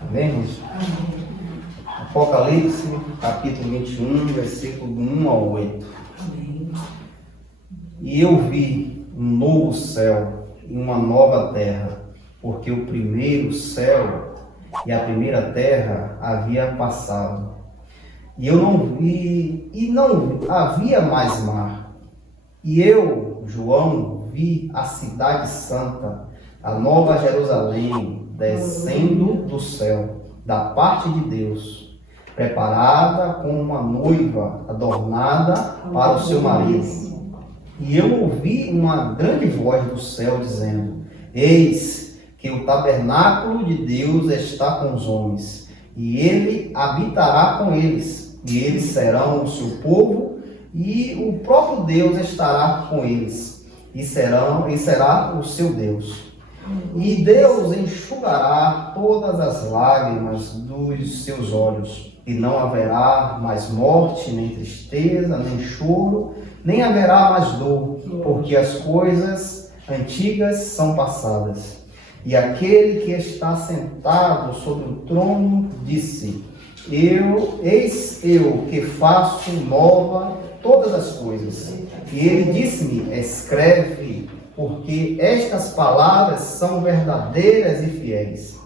Amém, irmãos? Apocalipse, capítulo 21, versículo 1 ao 8. Amém. E eu vi um novo céu e uma nova terra, porque o primeiro céu e a primeira terra havia passado. E eu não vi, e não havia mais mar. E eu, João, vi a cidade santa, a nova Jerusalém, descendo do céu, da parte de Deus, preparada como uma noiva adornada para o seu marido. E eu ouvi uma grande voz do céu dizendo: Eis que o tabernáculo de Deus está com os homens, e ele habitará com eles, e eles serão o seu povo, e o próprio Deus estará com eles, e será o seu Deus. E Deus enxugará todas as lágrimas dos seus olhos, e não haverá mais morte, nem tristeza, nem choro, nem haverá mais dor, porque as coisas antigas são passadas. E aquele que está sentado sobre o trono disse: Eis eu que faço nova todas as coisas. E ele disse-me: escreve, porque estas palavras são verdadeiras e fiéis.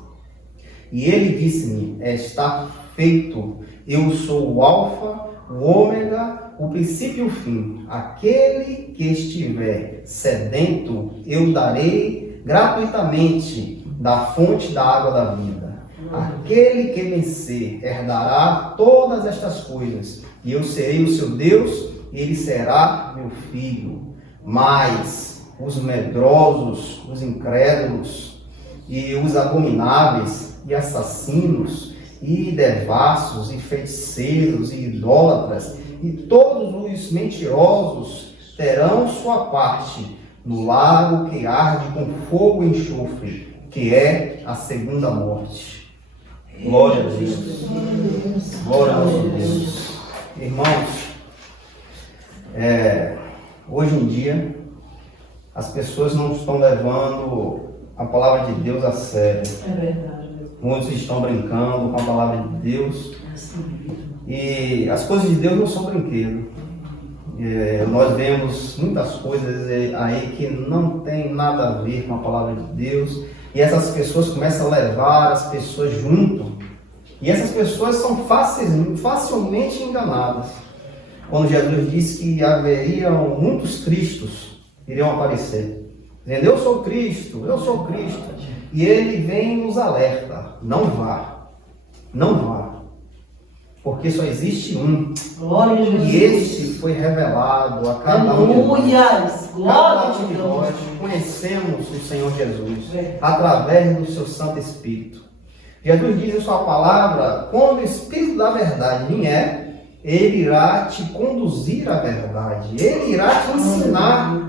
E ele disse-me: está feito, eu sou o Alfa, o Ômega, o princípio e o fim. Aquele que estiver sedento, eu darei gratuitamente da fonte da água da vida. Aquele que vencer herdará todas estas coisas, e eu serei o seu Deus, e ele será meu filho. Mas os medrosos, os incrédulos, e os abomináveis, e assassinos, e devassos, e feiticeiros, e idólatras, e todos os mentirosos terão sua parte no lago que arde com fogo e enxofre, que é a segunda morte. Glória a Deus. Glória a Deus. Irmãos, hoje em dia, as pessoas não estão levando a palavra de Deus a sério. É verdade. Muitos estão brincando com a palavra de Deus. E as coisas de Deus não são brinquedo. Nós vemos muitas coisas aí que não tem nada a ver com a palavra de Deus. E essas pessoas começam a levar as pessoas junto. E essas pessoas são facilmente enganadas. Quando Jesus disse que haveriam muitos cristos iriam aparecer. Dizendo: eu sou Cristo, eu sou Cristo. E ele vem e nos alerta: não vá, não vá. Porque só existe um. Glória a Jesus. E este foi revelado a cada um de nós. Aleluias. Glória a Cada um de Deus. nós conhecemos o Senhor Jesus através do seu Santo Espírito. Jesus diz em sua palavra: quando o Espírito da verdade vier, ele irá te conduzir à verdade. Ele irá te ensinar.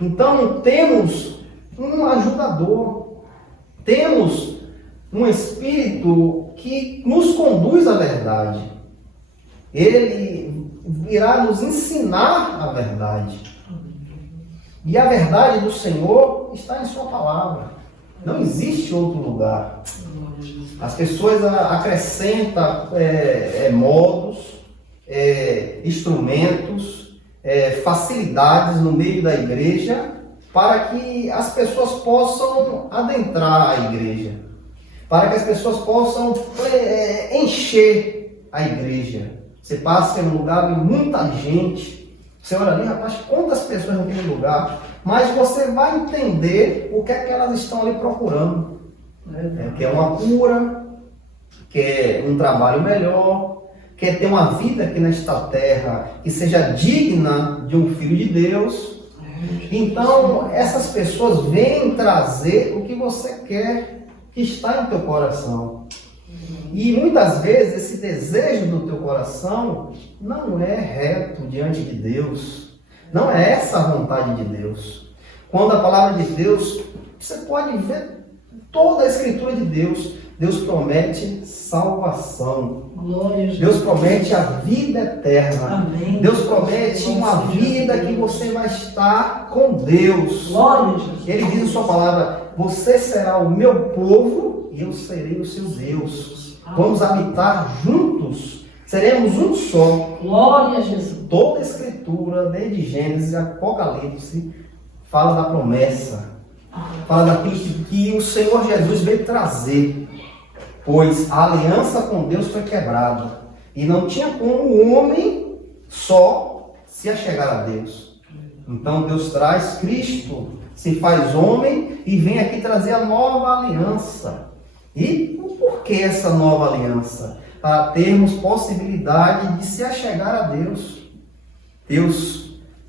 Então temos um ajudador. Temos um Espírito que nos conduz à verdade. Ele irá nos ensinar a verdade. E a verdade do Senhor está em sua palavra. Não existe outro lugar. As pessoas acrescentam modos, instrumentos, facilidades no meio da igreja para que as pessoas possam adentrar a igreja, para que as pessoas possam encher a igreja. Você passa em um lugar de muita gente, você olha ali, rapaz, quantas pessoas naquele lugar, mas você vai entender o que é que elas estão ali procurando. Quer uma cura, quer um trabalho melhor, quer ter uma vida aqui nesta terra que seja digna de um filho de Deus. Então, essas pessoas vêm trazer o que você quer, que está em teu coração. E muitas vezes esse desejo do teu coração não é reto diante de Deus. Não é essa a vontade de Deus. Quando a palavra de Deus, você pode ver toda a Escritura de Deus. Deus promete salvação. Glória a Jesus. Deus promete a vida eterna. Amém. Deus promete uma vida que você vai estar com Deus. Glória a Jesus. Ele diz em sua palavra: você será o meu povo e eu serei o seu Deus. Vamos habitar juntos. Seremos um só. Glória a Jesus. Toda a escritura, desde Gênesis a Apocalipse, fala da promessa. Fala daquilo que o Senhor Jesus veio trazer. Pois a aliança com Deus foi quebrada. E não tinha como o homem só se achegar a Deus. Então Deus traz Cristo, se faz homem e vem aqui trazer a nova aliança. E por que essa nova aliança? Para termos possibilidade de se achegar a Deus.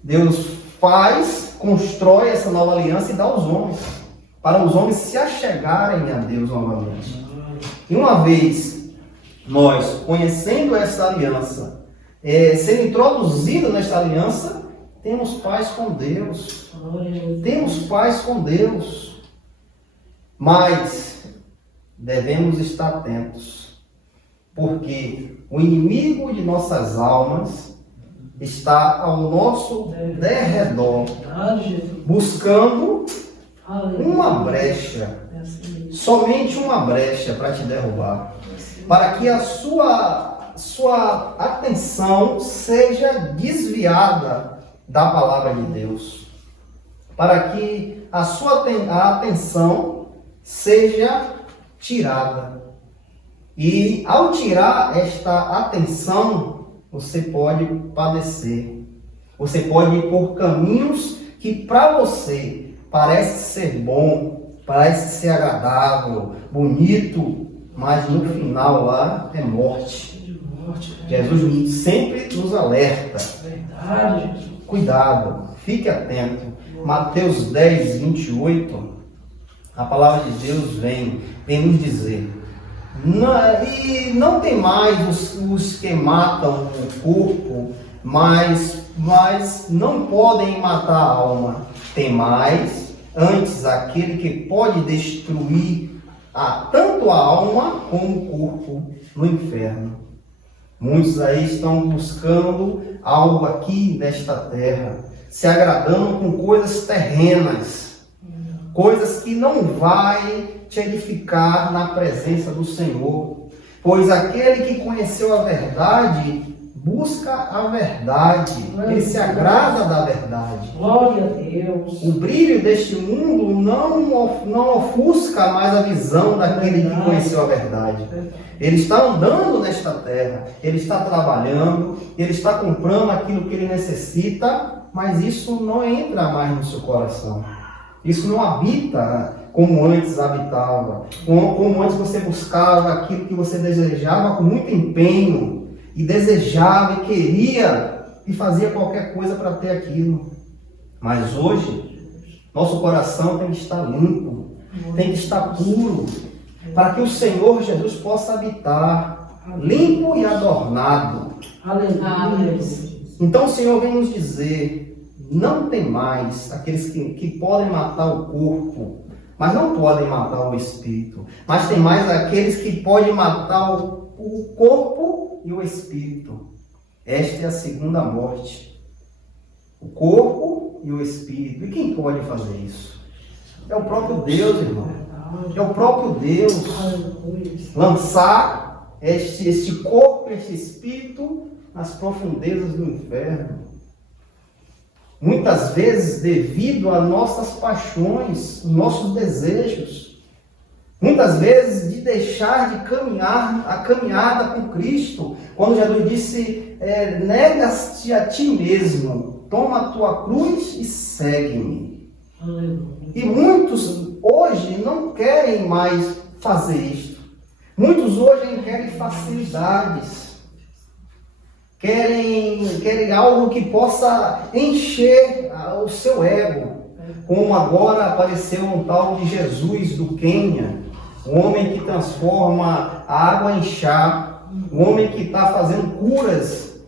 Deus faz, constrói essa nova aliança e dá aos homens. Para os homens se achegarem a Deus novamente. E uma vez nós conhecendo essa aliança, sendo introduzido nesta aliança, temos paz com Deus. Temos paz com Deus. Mas devemos estar atentos, porque o inimigo de nossas almas está ao nosso derredor, buscando uma brecha, somente uma brecha para te derrubar, para que a sua atenção seja desviada da palavra de Deus, para que a atenção seja tirada. E ao tirar esta atenção, você pode padecer. Você pode ir por caminhos que para você parece ser bom, parece ser agradável, bonito, mas no final lá é morte. Jesus sempre nos alerta. Cuidado, fique atento. Mateus 10, 28, a palavra de Deus vem nos dizer: não tem mais os que matam o corpo, mas não podem matar a alma. Tem mais, antes, aquele que pode destruir tanto a alma como o corpo no inferno. Muitos aí estão buscando algo aqui nesta terra, se agradando com coisas terrenas, coisas que não vai te edificar na presença do Senhor. Pois aquele que conheceu a verdade busca a verdade, ele se agrada da verdade. Glória a Deus. O brilho deste mundo não ofusca mais a visão daquele que conheceu a verdade. Ele está andando nesta terra, ele está trabalhando, ele está comprando aquilo que ele necessita, mas isso não entra mais no seu coração. Isso não habita como antes habitava, como antes você buscava aquilo que você desejava com muito empenho, e desejava e queria e fazia qualquer coisa para ter aquilo. Mas hoje, nosso coração tem que estar limpo, tem que estar puro, para que o Senhor Jesus possa habitar limpo e adornado. Aleluia. Então o Senhor vem nos dizer: não tem mais aqueles que podem matar o corpo, mas não podem matar o espírito. Mas tem mais aqueles que podem matar o corpo e o espírito. Esta é a segunda morte. O corpo e o espírito. E quem pode fazer isso? É o próprio Deus, irmão. É o próprio Deus. Lançar este corpo, este espírito nas profundezas do inferno. Muitas vezes devido às nossas paixões, nossos desejos. Muitas vezes de deixar de caminhar a caminhada com Cristo. Quando Jesus disse: nega-te a ti mesmo, toma a tua cruz e segue-me. E muitos hoje não querem mais fazer isto. Muitos hoje querem facilidades. Querem algo que possa encher o seu ego. Como agora apareceu um tal de Jesus do Quênia. Um homem que transforma a água em chá. Um homem que está fazendo curas.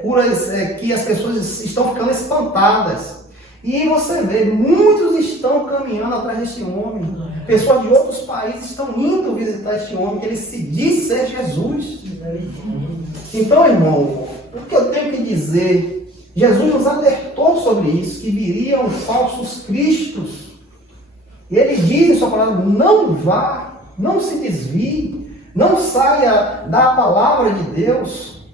Curas que as pessoas estão ficando espantadas. E você vê, muitos estão caminhando atrás deste homem. Pessoas de outros países estão indo visitar este homem, que ele se diz ser Jesus. Então, irmão, o que eu tenho que dizer? Jesus nos alertou sobre isso, que viriam falsos cristos. E ele diz em sua palavra: não vá, não se desvie, não saia da palavra de Deus,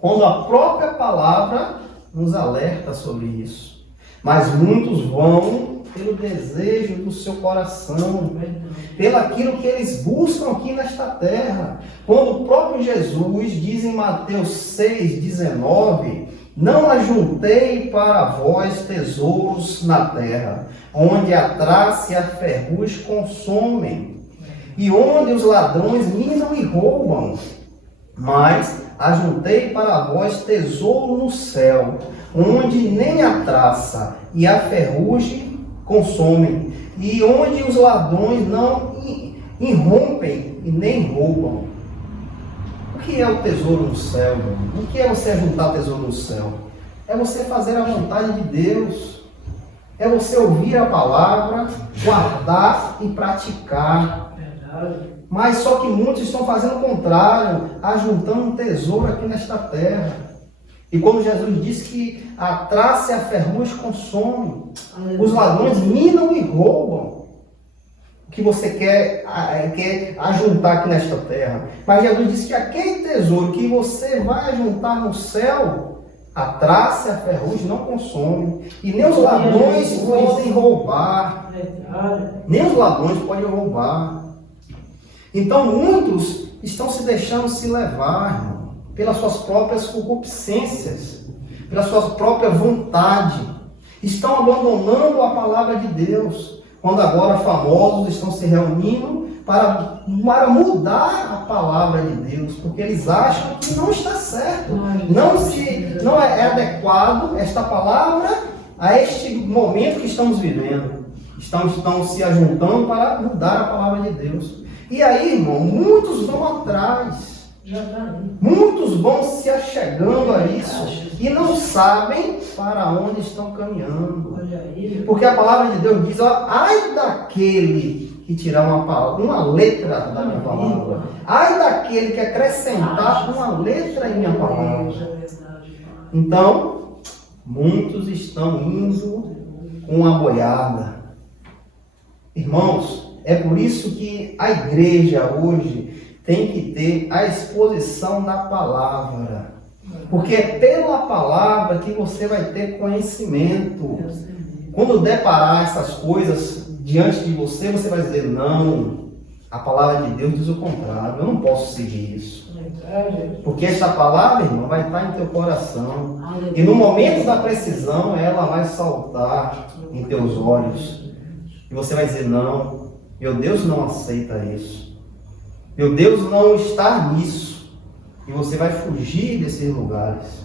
quando a própria palavra nos alerta sobre isso. Mas muitos vão pelo desejo do seu coração, pelo aquilo que eles buscam aqui nesta terra. Quando o próprio Jesus diz em Mateus 6,19: não ajuntei para vós tesouros na terra, onde a traça e a ferrugem consomem, e onde os ladrões minam e roubam, mas ajuntei para vós tesouro no céu, onde nem a traça e a ferrugem consomem, e onde os ladrões não irrompem e nem roubam. O que é o tesouro no céu, irmão? O que é você ajuntar tesouro no céu? É você fazer a vontade de Deus. É você ouvir a palavra, guardar e praticar. Mas só que muitos estão fazendo o contrário, ajuntando um tesouro aqui nesta terra. E como Jesus disse que a traça e a ferrugem consomem, os ladrões minam e roubam o que você quer ajuntar aqui nesta terra. Mas Jesus disse que aquele tesouro que você vai ajuntar no céu, a traça e a ferrugem não consomem, e nem os ladrões podem roubar. Nem os ladrões podem roubar. Então muitos estão se deixando se levar, irmão, pelas suas próprias concupiscências, pela sua própria vontade. Estão abandonando a palavra de Deus, quando agora famosos estão se reunindo para mudar a palavra de Deus, porque eles acham que não está certo, não é adequado esta palavra a este momento que estamos vivendo. Estão se ajuntando para mudar a palavra de Deus. E aí, irmão, muitos vão atrás. Muitos vão se achegando a isso e não sabem para onde estão caminhando. Porque a palavra de Deus diz: ó, ai daquele que tirar uma letra da minha palavra. Ai daquele que acrescentar uma letra em minha palavra. Então, muitos estão indo com a boiada. Irmãos, é por isso que a igreja hoje tem que ter a exposição da palavra. Porque é pela palavra que você vai ter conhecimento. Quando deparar essas coisas diante de você, você vai dizer: não, a palavra de Deus diz o contrário, eu não posso seguir isso. Porque essa palavra, irmão, vai estar em teu coração. E no momento da precisão, ela vai saltar em teus olhos. E você vai dizer: não, meu Deus não aceita isso. Meu Deus não está nisso. E você vai fugir desses lugares.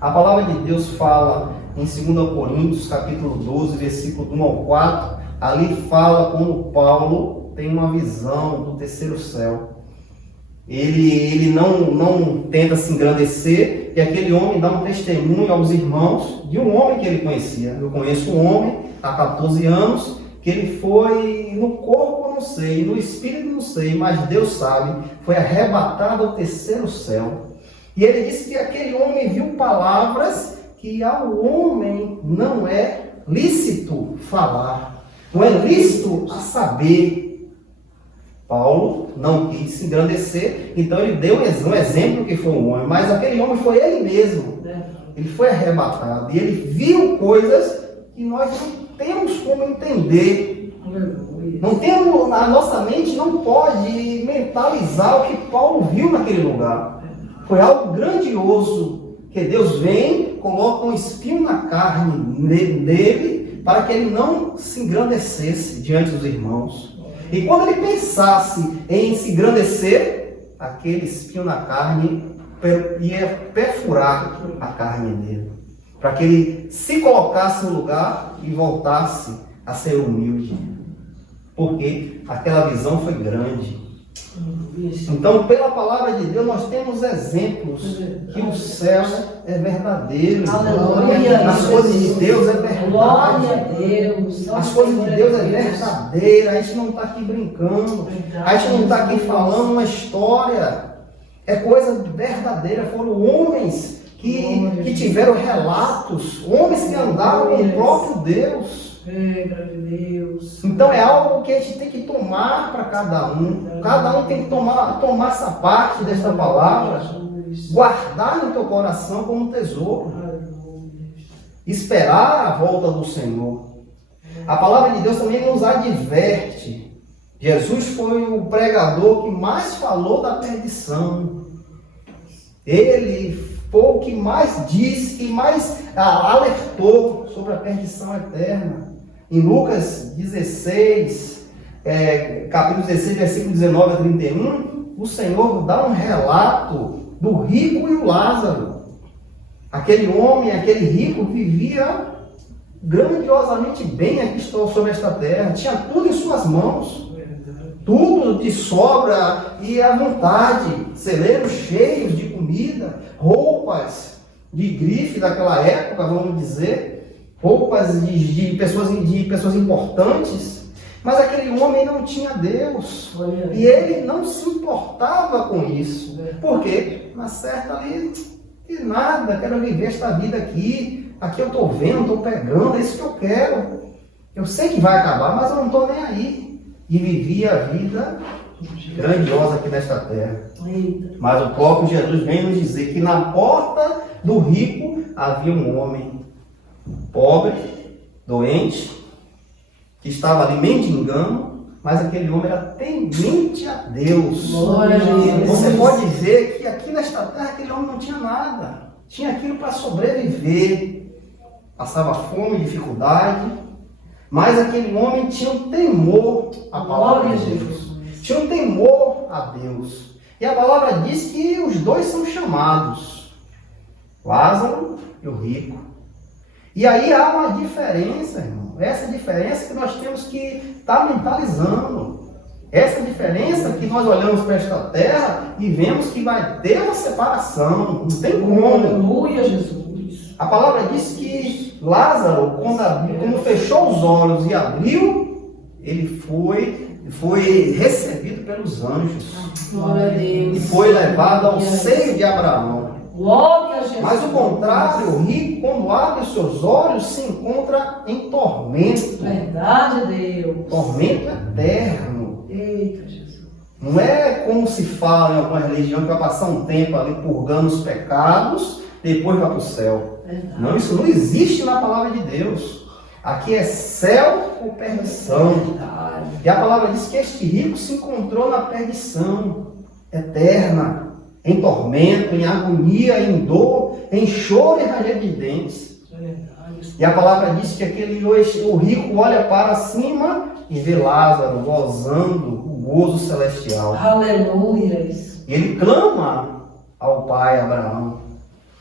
A palavra de Deus fala em 2 Coríntios, capítulo 12, versículo 1 ao 4. Ali fala como Paulo tem uma visão do terceiro céu. Ele não tenta se engrandecer, e aquele homem dá um testemunho aos irmãos de um homem que ele conhecia. Eu conheço um homem há 14 anos, que ele foi no corpo, não sei, no espírito, não sei, mas Deus sabe, foi arrebatado ao terceiro céu. E ele disse que aquele homem viu palavras que ao homem não é lícito falar, não é lícito a saber. Paulo não quis se engrandecer, então ele deu um exemplo que foi um homem, mas aquele homem foi ele mesmo. Ele foi arrebatado e ele viu coisas que nós não temos como entender. Não temos, a nossa mente não pode mentalizar o que Paulo viu naquele lugar. Foi algo grandioso, que Deus vem, coloca um espinho na carne dele, para que ele não se engrandecesse diante dos irmãos. E quando ele pensasse em se engrandecer, aquele espinho na carne ia perfurar a carne dele, para que ele se colocasse no lugar e voltasse a ser humilde. Porque aquela visão foi grande. Então, pela palavra de Deus, nós temos exemplos que o céu é verdadeiro. Aleluia. As coisas de Deus é verdade. Glória a Deus. As coisas de Deus é verdadeira. A gente não está aqui brincando. A gente não está aqui falando uma história. É coisa verdadeira. Foram homens que tiveram relatos. Homens que andaram com o próprio Deus. Então é algo que a gente tem que tomar para cada um. Cada um tem que tomar essa parte desta palavra, guardar no teu coração como um tesouro. Esperar a volta do Senhor. A palavra de Deus também nos adverte. Jesus foi o pregador que mais falou da perdição. Ele foi o que mais disse, que mais alertou sobre a perdição eterna. Em Lucas 16, capítulo 16, versículo 19 a 31, o Senhor dá um relato do rico e o Lázaro. Aquele homem, aquele rico vivia grandiosamente bem aqui sobre esta terra, tinha tudo em suas mãos, tudo de sobra e à vontade, celeiros cheios de comida, roupas de grife daquela época, vamos dizer, roupas de pessoas importantes, mas aquele homem não tinha Deus, e ele não se importava com isso, porque na certa ali, de nada, quero viver esta vida aqui eu estou vendo, estou pegando, é isso que eu quero, eu sei que vai acabar, mas eu não estou nem aí, e vivia a vida grandiosa aqui nesta terra. Mas o próprio Jesus vem nos dizer que na porta do rico havia um homem pobre, doente, que estava ali mendigando, mas aquele homem era temente a Deus. Você pode ver que aqui nesta terra aquele homem não tinha nada, tinha aquilo para sobreviver, passava fome, dificuldade, mas aquele homem tinha um temor à palavra de Deus, tinha um temor a Deus. E a palavra diz que os dois são chamados, Lázaro e o rico. E aí há uma diferença, irmão. Essa diferença que nós temos que estar mentalizando. Essa diferença que nós olhamos para esta terra e vemos que vai ter uma separação. Não tem como. Aleluia, Jesus. A palavra diz que Lázaro, quando fechou os olhos e abriu, ele foi recebido pelos anjos. Glória a Deus. E foi levado ao seio de Abraão. Glória a Jesus. Mas o contrário, o rico, quando abre os seus olhos, se encontra em tormento. Verdade, Deus. Tormento eterno. Eita, Jesus. Não é como se fala em alguma religião que vai passar um tempo ali purgando os pecados, depois vai para o céu. Verdade. Não, isso não existe na palavra de Deus. Aqui é céu ou perdição. Verdade. E a palavra diz que este rico se encontrou na perdição eterna, em tormento, em agonia, em dor, em choro e ranger de dentes. E a palavra diz que o rico olha para cima e vê Lázaro gozando o gozo celestial. Aleluia. E ele clama ao pai Abraão: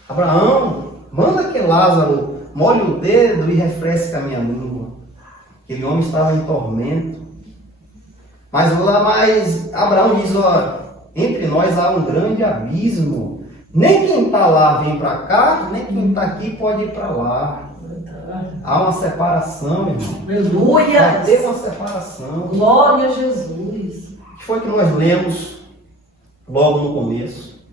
Abraão, manda que Lázaro molhe o dedo e refresque a minha língua. Aquele homem estava em tormento. Mas Abraão diz: olha, entre nós há um grande abismo. Nem quem está lá vem para cá, nem quem está aqui pode ir para lá. Há uma separação, irmão. Aleluia. Vai ter uma separação. Glória a Jesus. O que foi que nós lemos logo no começo?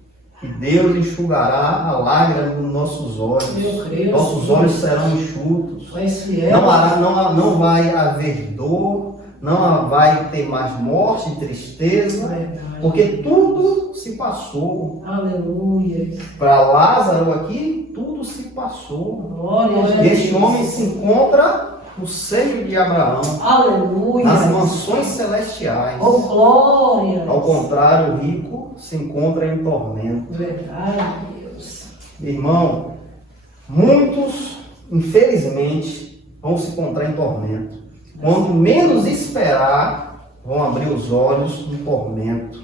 Que Deus enxugará a lágrima nos nossos olhos. Meu Deus. Nossos olhos serão enxutos. Fiel. Não vai haver dor, não vai ter mais morte e tristeza, porque tudo se passou. Aleluia. Para Lázaro aqui, tudo se passou. Glória a Jesus. Este homem se encontra no seio de Abraão, Aleluia. nas mansões celestiais. Oh, glória. Ao contrário, o rico se encontra em tormento. Verdade, Deus. Irmão, muitos, infelizmente, vão se encontrar em tormento. Quando menos esperar, vão abrir os olhos no tormento,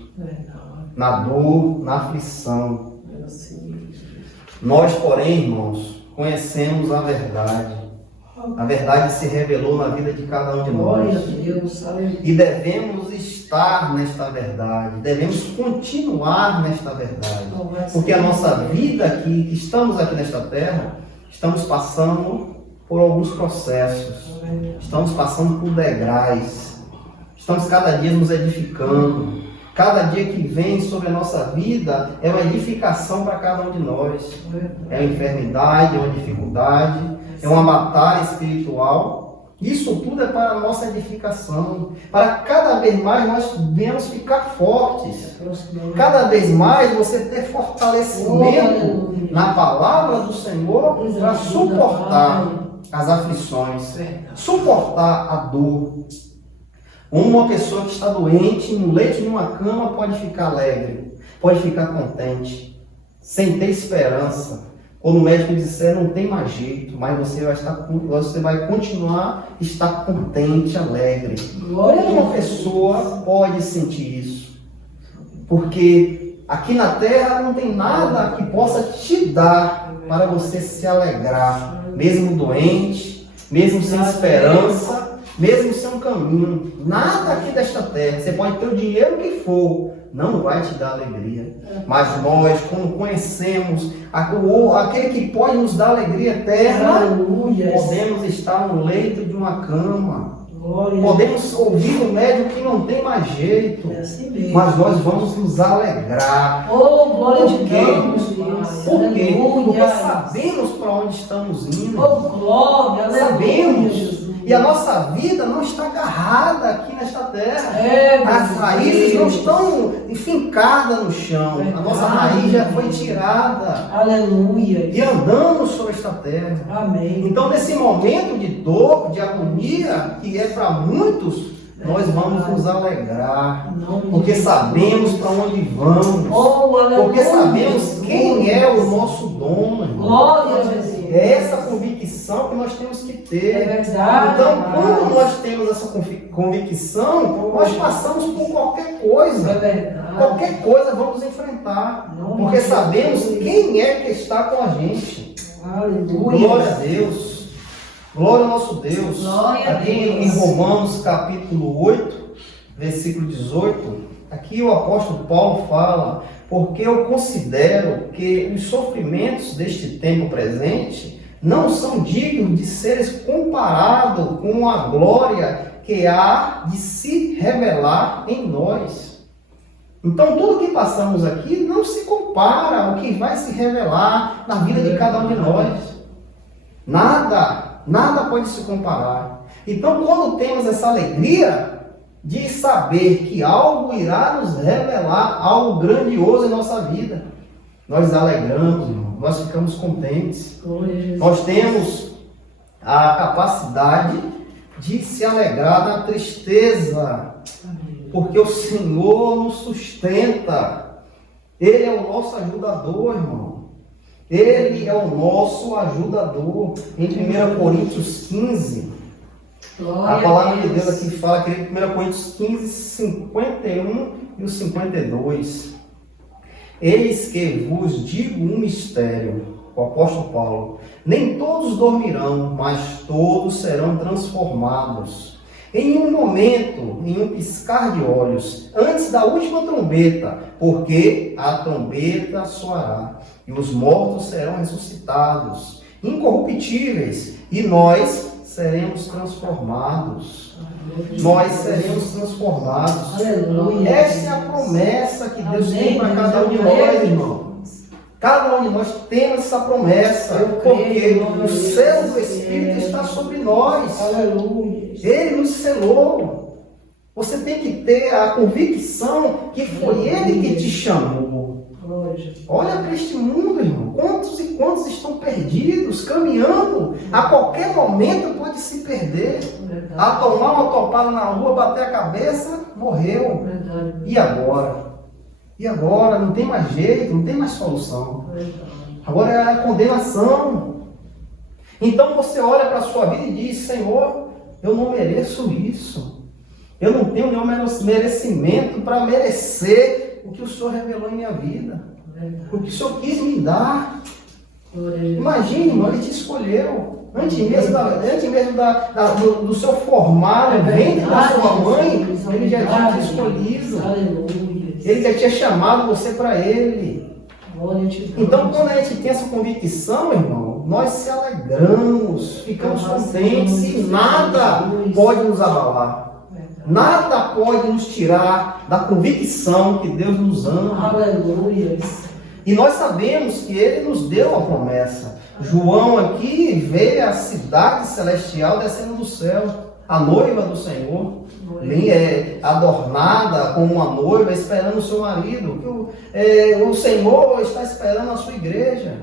na dor, na aflição. Nós, porém, irmãos, conhecemos a verdade. A verdade se revelou na vida de cada um de Glória a nós. Deus. Aleluia. E devemos estar nesta verdade, devemos continuar nesta verdade. Porque a nossa vida aqui, que estamos aqui nesta terra, estamos passando por alguns processos, estamos passando por degraus, estamos cada dia nos edificando. Cada dia que vem sobre a nossa vida é uma edificação para cada um de nós. É uma enfermidade, é uma dificuldade, é uma batalha espiritual. Isso tudo é para a nossa edificação. Para cada vez mais nós venhamos ficar fortes. Cada vez mais você ter fortalecimento na palavra do Senhor para suportar as aflições, suportar a dor. Uma pessoa que está doente, no leito de uma cama, pode ficar alegre, pode ficar contente, sem ter esperança. Quando o médico disser não tem mais jeito, mas você vai continuar a estar contente, alegre. Como uma pessoa pode sentir isso? Porque aqui na terra não tem nada que possa te dar para você se alegrar, mesmo doente, mesmo sem esperança, mesmo sem um caminho. Nada aqui desta terra, você pode ter o dinheiro que for, não vai te dar alegria. Mas nós, quando conhecemos aquele que pode nos dar alegria eterna, podemos estar no leito de uma cama, podemos ouvir o médico que não tem mais jeito, mas nós vamos nos alegrar. Oh, glória de Deus! Por quê? Porque Aleluia. sabemos para onde estamos indo. Oh, glória, aleluia, Sabemos. Jesus. E a nossa vida não está agarrada aqui nesta terra. As meu raízes não Deus. estão enfincadas no chão. A nossa raiz já foi tirada. Aleluia. E andamos sobre esta terra. Amém. Então, nesse momento de dor, de agonia, que é para muitos, nós vamos nos alegrar. Porque sabemos para onde vamos. Oh, aleluia. Porque sabemos quem é o nosso dono. irmão. Glória a Jesus. É essa convicção que nós temos que ter. É verdade. Então, quando nós temos essa convicção, nós passamos por qualquer coisa. É verdade. Qualquer coisa vamos enfrentar. Não, Porque mas sabemos Deus. quem é que está com a gente. Aleluia. Glória a Deus. Glória ao nosso Deus. Glória a Aqui Deus. em Romanos capítulo 8, versículo 18, aqui o apóstolo Paulo fala: porque eu considero que os sofrimentos deste tempo presente não são dignos de serem comparados com a glória que há de se revelar em nós. Então, tudo que passamos aqui não se compara ao que vai se revelar na vida de cada um de nós. Nada pode se comparar. Então, quando temos essa alegria de saber que algo irá nos revelar, algo grandioso em nossa vida, nós alegramos, irmão, nós ficamos contentes. Nós temos a capacidade de se alegrar na tristeza, porque o Senhor nos sustenta. Ele é o nosso ajudador, irmão. Ele é o nosso ajudador. Em 1 Coríntios 15, a palavra de Deus aqui fala que em 1 Coríntios 15, 51 e o 52. Eis que vos digo um mistério, o apóstolo Paulo: nem todos dormirão, mas todos serão transformados. Em um momento, em um piscar de olhos, antes da última trombeta, porque a trombeta soará, e os mortos serão ressuscitados, incorruptíveis, e nós seremos transformados. Nós seremos transformados. Aleluia. Essa é a promessa que Deus tem para cada um de nós, irmão. Cada um de nós temos essa promessa, porque o selo do Espírito está sobre nós. Aleluia. Ele nos selou. Você tem que ter a convicção que foi Ele que te chamou. Olha para este mundo, irmão. Quantos e quantos estão perdidos, caminhando. A qualquer momento pode se perder. A tomar uma topada na rua, bater a cabeça, morreu. E agora? E agora? Não tem mais jeito, não tem mais solução. Agora é a condenação. Então você olha para a sua vida e diz: Senhor, eu não mereço isso. Eu não tenho nenhum merecimento para merecer o que o Senhor revelou em minha vida. O que o Senhor quis me dar. Imagine, irmão, Ele te escolheu. Antes mesmo do seu formar no ventre da sua mãe, Ele já tinha te escolhido. Aleluia. Ele já tinha chamado você para Ele. Então, quando a gente tem essa convicção, irmão, nós se alegramos, ficamos contentes e nada pode nos abalar. Nada pode nos tirar da convicção que Deus nos ama. Aleluia. E nós sabemos que Ele nos deu uma promessa. João aqui vê a cidade celestial descendo do céu. A noiva do Senhor adornada como uma noiva, esperando o seu marido. O Senhor está esperando a sua igreja.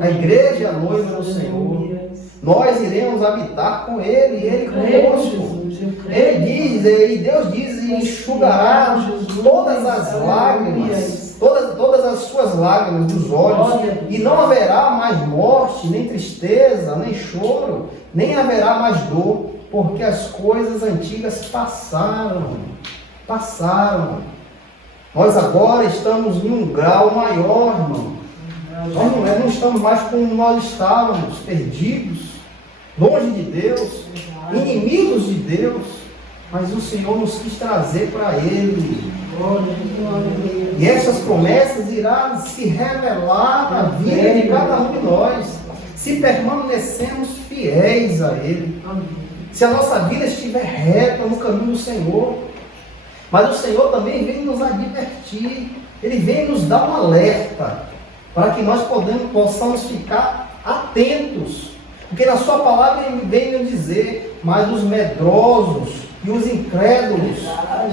A igreja é a noiva do Senhor. Nós iremos habitar com Ele, Ele conosco. Ele diz, e Deus diz, e enxugará todas as lágrimas, todas as suas lágrimas dos olhos, e não haverá mais morte, nem tristeza, nem choro, nem haverá mais dor, porque as coisas antigas passaram. Nós agora estamos em um grau maior, irmão. Nós não estamos mais como nós estávamos, perdidos, longe de Deus, inimigos de Deus, mas o Senhor nos quis trazer para Ele. E essas promessas irão se revelar na vida de cada um de nós, se permanecemos fiéis a Ele. Se a nossa vida estiver reta no caminho do Senhor. Mas o Senhor também vem nos advertir, Ele vem nos dar um alerta, para que nós possamos ficar atentos. Porque na sua palavra Ele vem nos dizer, mas os medrosos, e os incrédulos,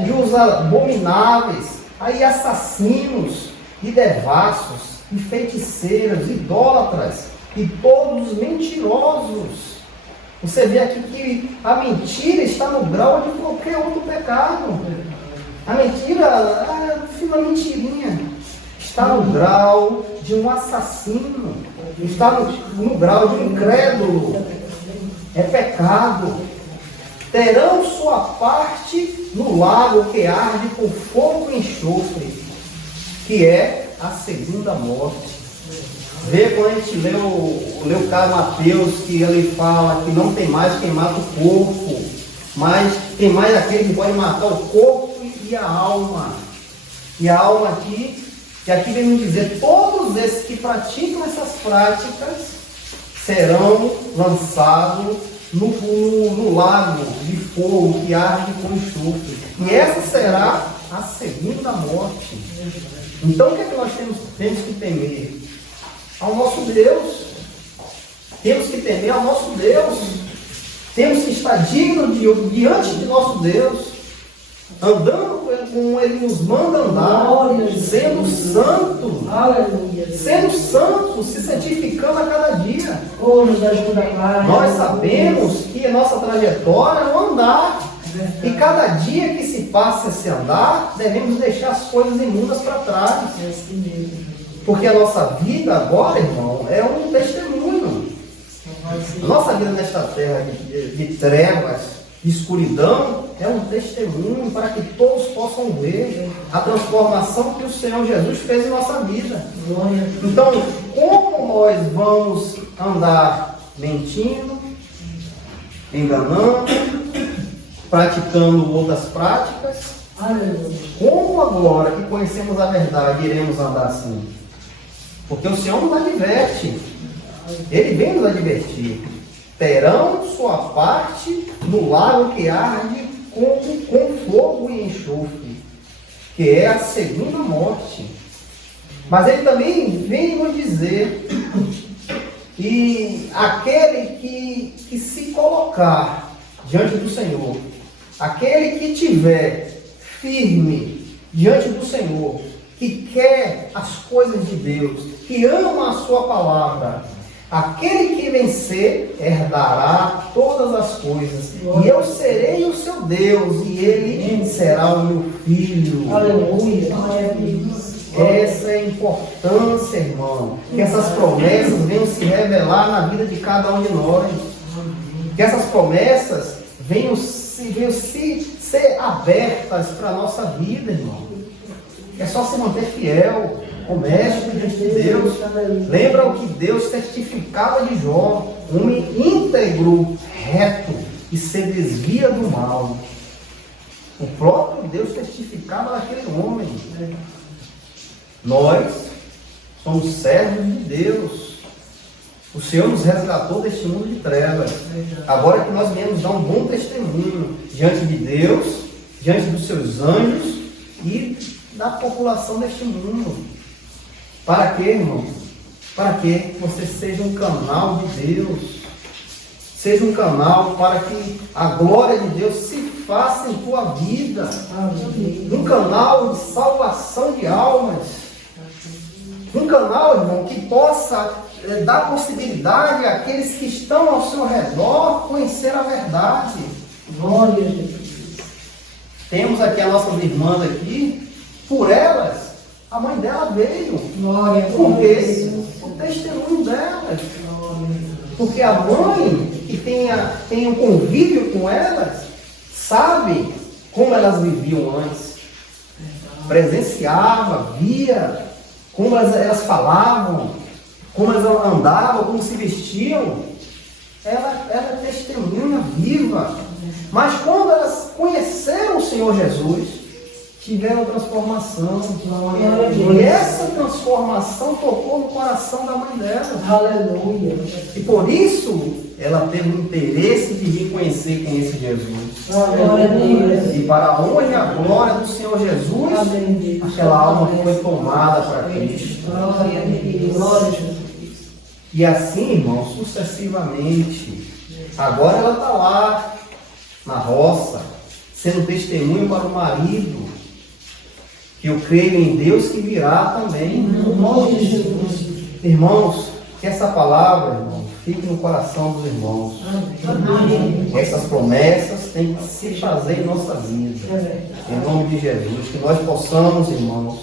e os abomináveis, aí assassinos, e devassos, e feiticeiros, idólatras, e todos os mentirosos. Você vê aqui que a mentira está no grau de qualquer outro pecado. A mentira, uma mentirinha, está no grau de um assassino, está no grau de um incrédulo. É pecado. Terão sua parte no lago que arde com fogo e enxofre, que é a segunda morte. Vê quando a gente lê o caso Mateus, que ele fala que não tem mais quem mata o corpo, mas tem mais aquele que pode matar o corpo e a alma. E a alma aqui, que aqui vem nos dizer, todos esses que praticam essas práticas serão lançados no lago de fogo que arde com enxofre. E essa será a segunda morte. Então o que é que nós temos que temer? Ao nosso Deus. Temos que temer ao nosso Deus. Temos que estar dignos diante de nosso Deus, andando como Ele nos manda andar, sendo santo. Aleluia. Sendo santo, se santificando a cada dia. Nos ajuda, Pai. Nós sabemos que a nossa trajetória é um andar. E cada dia que se passa esse andar, devemos deixar as coisas imundas para trás. É assim mesmo. Porque a nossa vida agora, irmão, é um testemunho. A nossa vida nesta terra de trevas, de escuridão, é um testemunho para que todos possam ver a transformação que o Senhor Jesus fez em nossa vida. Então, como nós vamos andar mentindo, enganando, praticando outras práticas? Como agora que conhecemos a verdade, iremos andar assim? Porque o Senhor nos adverte. Ele vem nos advertir. Terão sua parte no lago que arde com fogo e enxofre, que é a segunda morte. Mas ele também vem nos dizer que aquele que se colocar diante do Senhor, aquele que tiver firme diante do Senhor, que quer as coisas de Deus, que ama a sua palavra, aquele que vencer herdará todas as coisas, e eu serei o seu Deus, e ele será o meu filho. Aleluia. Essa é a importância, irmão, que essas promessas venham se revelar na vida de cada um de nós, que essas promessas venham ser abertas para a nossa vida, irmão. É só se manter fiel. honesto diante de Deus. Lembra o que Deus testificava de Jó, um homem íntegro, reto, que se desvia do mal. O próprio Deus testificava daquele homem. Nós somos servos de Deus. O Senhor nos resgatou deste mundo de trevas. Agora que nós viemos dar um bom testemunho diante de Deus, diante dos seus anjos e da população deste mundo. Para quê, irmão? Para que você seja um canal de Deus. Seja um canal para que a glória de Deus se faça em tua vida. Um canal de salvação de almas. Um canal, irmão, que possa dar possibilidade àqueles que estão ao seu redor conhecer a verdade. Glória a Jesus. Temos aqui as nossas irmãs aqui, por elas, a mãe dela veio. Glória a Por quê? Deus. O testemunho delas. Glória a Deus. Porque a mãe que tem um convívio com elas, sabe como elas viviam antes. Presenciava, via como elas falavam, como elas andavam, como se vestiam. Ela é testemunha viva. Mas quando elas conheceram o Senhor Jesus, tiveram transformação. E essa transformação tocou no coração da mãe dela. Aleluia. E por isso ela teve o interesse de vir conhecer quem é esse Jesus. Glória a Deus. E para a honra e a glória do Senhor Jesus, aquela alma foi tomada para Cristo. Glória a Deus. Glória a Jesus. E assim, irmão, sucessivamente. Agora ela está lá, na roça, sendo testemunho para o marido, que eu creio em Deus que virá também. No nome de Jesus. Irmãos, que essa palavra, irmão, fique no coração dos irmãos. Amém. Essas promessas têm que se fazer em nossa vida. Em nome de Jesus, que nós possamos, irmãos,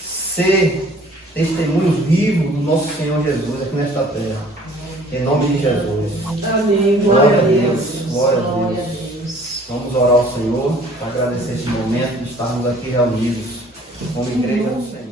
ser testemunhos vivos do nosso Senhor Jesus aqui nesta terra. Em nome de Jesus. Amém. Glória a Deus. Glória a Deus. Vamos orar ao Senhor para agradecer este momento de estarmos aqui reunidos como igreja do Senhor.